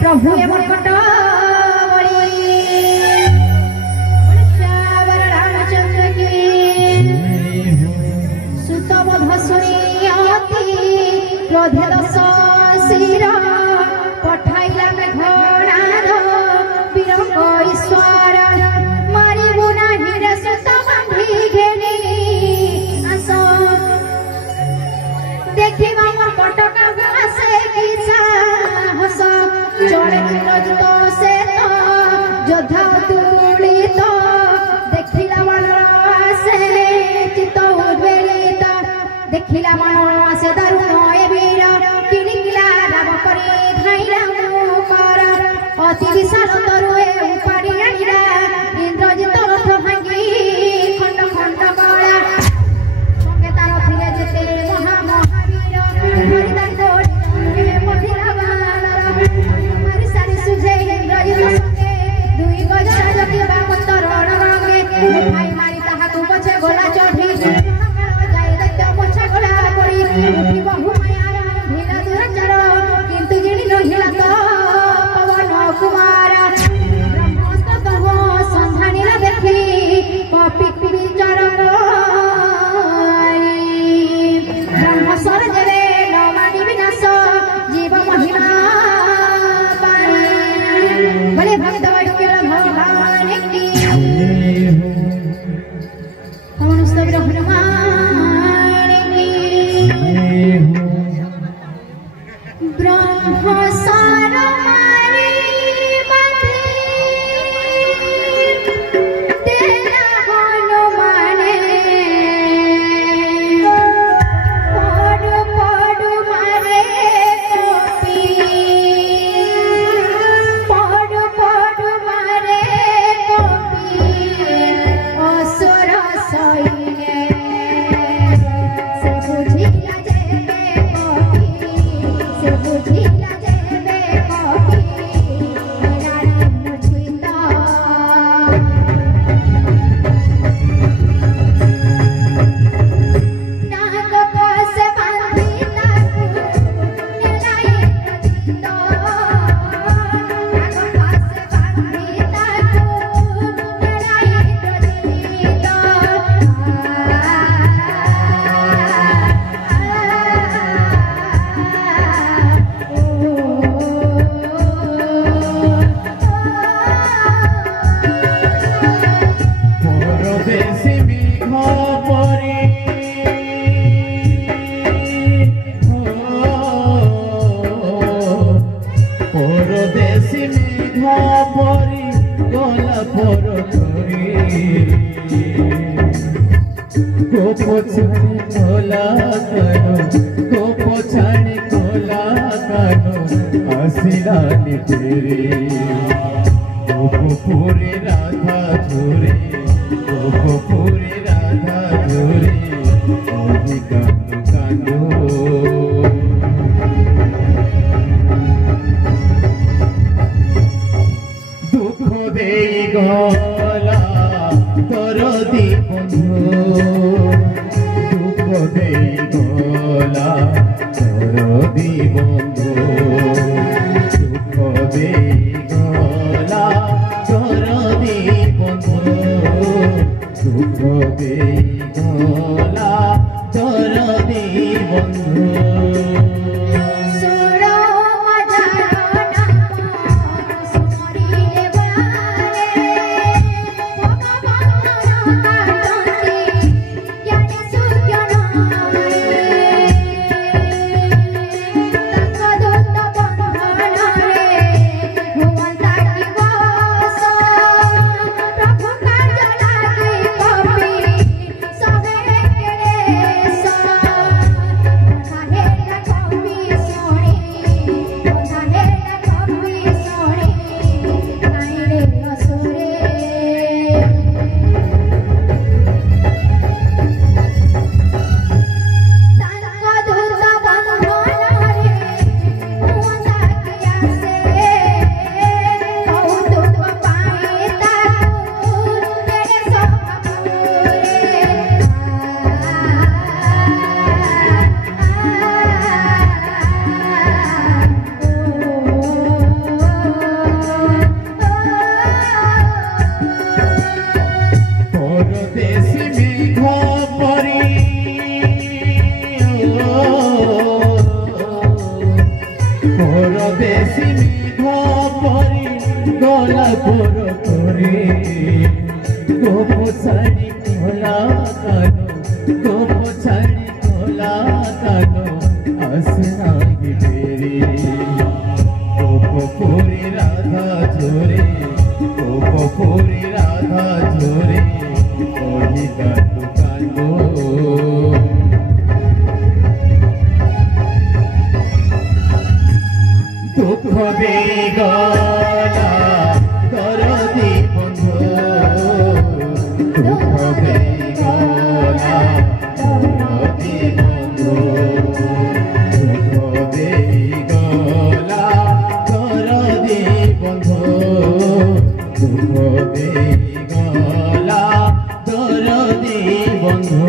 प्रभु एमन कट रामचंद्र की सुतबध सुनियति क्रोधे दश शिर पठाइला मेघनाद वीरंग ईश्वर मारिबु नाही रे सुत बांधी घेनी आस देखिबा मोर पटका आसे की साहस चढ़े इंद्रजित से तो योद्धा तुलित देखिला मन से चित्त उद्वेलित देखिला मन से दारुण ए वीर किलिकिला राम करी धाइला मुकर अति विशाल तरुए उपाड़ी आनिला इंद्रजित रथ भांगी खंड खंड कला संगे तार फिरे जेते महावीर हरिदास मथिरा दुई गज जति बापत रण रंगे भाई मारी ताहा तू पछे गोला चढ़ी जाय दैत्य पछे गोला पड़ी उठी बहु माया ढीला दुरचर किंतु जिनी नहिला तो पवन कुमार ब्रह्मस्त्र तव संधानी न देखी कपि विचार ब्रह्म स्वर जरे न मानी विनाश जीव महिमा भले भक्त भगवान की कौन सब हनुमान की ब्रह्म सार मारे बंधे तेरा हनुमान पड़ पड़ मारे गोपी पड़ पड़ পরি গলা পর করে গোপ ছাড়ে খোলা কানো গোপ ছাড়ে খোলা কানো আসিলানি তেরে গোপপুরে রাধা ঝরে গোপপুরে রাধা ঝরে ওহি কান্দো কান্দো দুঃখ দেই গলা দরদি বন্ধু দুঃখ দেই গলা দরদি বন্ধু দুঃখ দেই গলা দরদি বন্ধু দুঃখ দেই গলা দরদি বন্ধু বেশি পরি গলা পর করে গোপ ছাড়ি খোলা কানো গোপ ছাড়ি খোলা কানো আসনাগি তেরে গোপপুরে রাধা ঝরে গোপপুরে রাধা ঝরে ওহি কান্দো কান্দো দুঃখ দেই গলা দরদি বন্ধু দুঃখ দেই গলা দরদি বন্ধু দুঃখ দেই গলা দরদি বন্ধু দুঃখ দেই গলা দরদি বন্ধু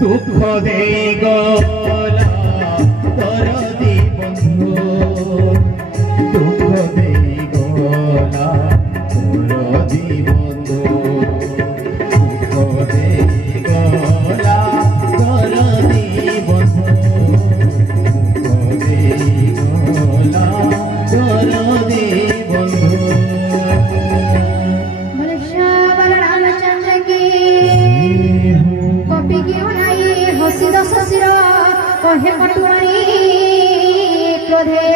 দুঃখ দেই গলা দরদি বন্ধু দুঃখ দেই গলা ଦରଦି ବନ୍ଧୁ ଦୁଃଖ ଦେଇ ଗଲା ଦରଦି ବନ୍ଧୁ ଦୁଃଖ ଦେଇ ଗଲା ଦରଦି ବନ୍ଧୁ। रामचंद्र की कपि की उनाई हसी दस सिर कहे कटुआरी क्रोधे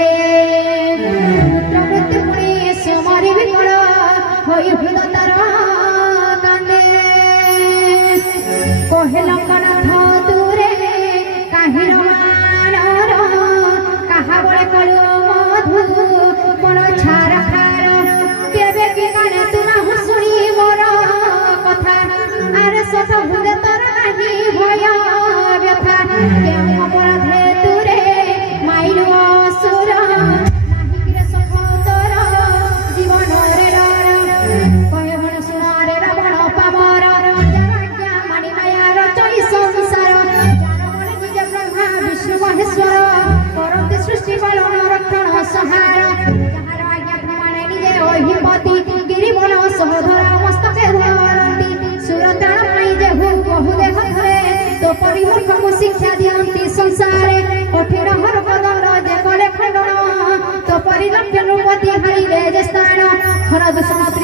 प्रवृत्ति पुणी समारी विकल होई हृदतार कांदे कहे लंकानाथ दूरे काहि रमानर काहा बड़े कलु मधु बड़ छार खार केबे की गाने तू ना हुसुनी मोर कथा आरे सत हुदे तर नाही भय व्यथा केउ अपराधे तुरे माइलु असुर नाही किरे सख तर जीवन रे डर कहे मन सुनारे रावण पामर जराज्ञा मानि माया रचई संसार जार मन निज ब्रह्मा विष्णु महेश्वर करते सृष्टि पालन रक्षण सहार जहार आज्ञा प्रमाणे निजे ओहिपति गिरिवन सहोधरा मस्तके धरन्ति सुरताण पाई जेहु बहु देह धरे तो परिमूर्ख को शिक्षा दियन्ति संसारे कठिन हर कदर जे कले खंडन तो परिलक्ष्य नृपति हरिले जे स्थान हर दुष्मति